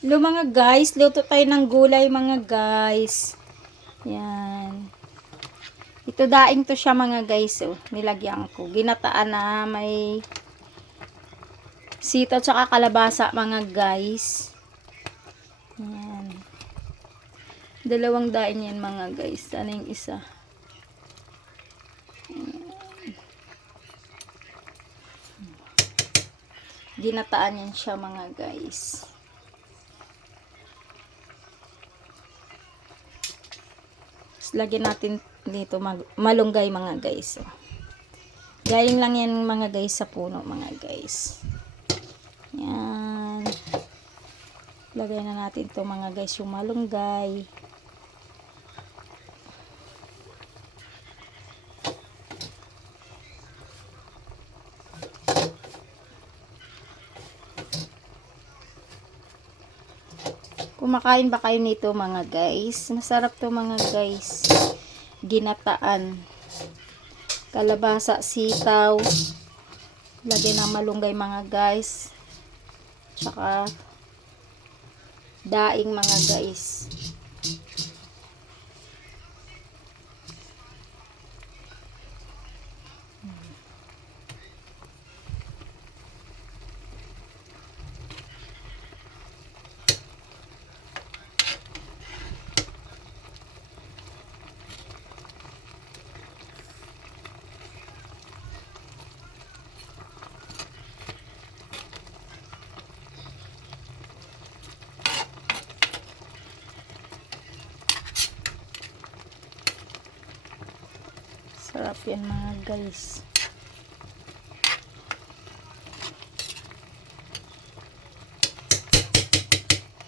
Hello mga guys, luto tayo ng gulay mga guys. Yan. Ito daing to siya mga guys. Oh. Nilagyan ko. Ginataan na may sitaw tsaka kalabasa mga guys. Yan. Dalawang daing yan mga guys. Ano yung isa? Ginataan yan siya mga guys. Lagyan natin dito malunggay mga guys. Galing lang yan mga guys sa puno mga guys. Yan. Lagay na natin to mga guys yung malunggay. Kumakain ba kayo nito mga guys? Masarap to mga guys. Ginataan. Kalabasa, sitaw. Lagay ng malunggay mga guys. Tsaka daing mga guys. Sarap yan mga guys.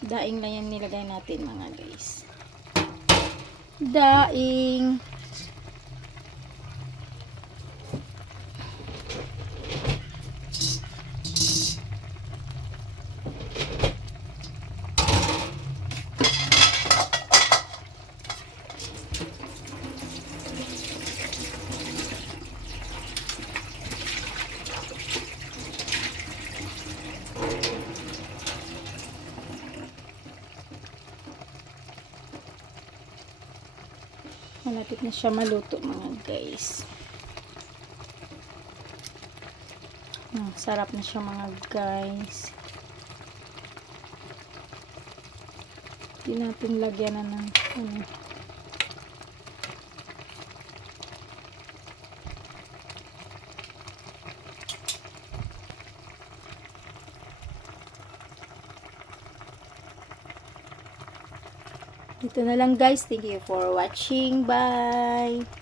Daing na yan nilagay natin mga guys. Daing. Malapit na siya maluto mga guys. Sarap na siya mga guys. Hindi natin lagyan na ng ano. Dito na lang guys. Thank you for watching. Bye!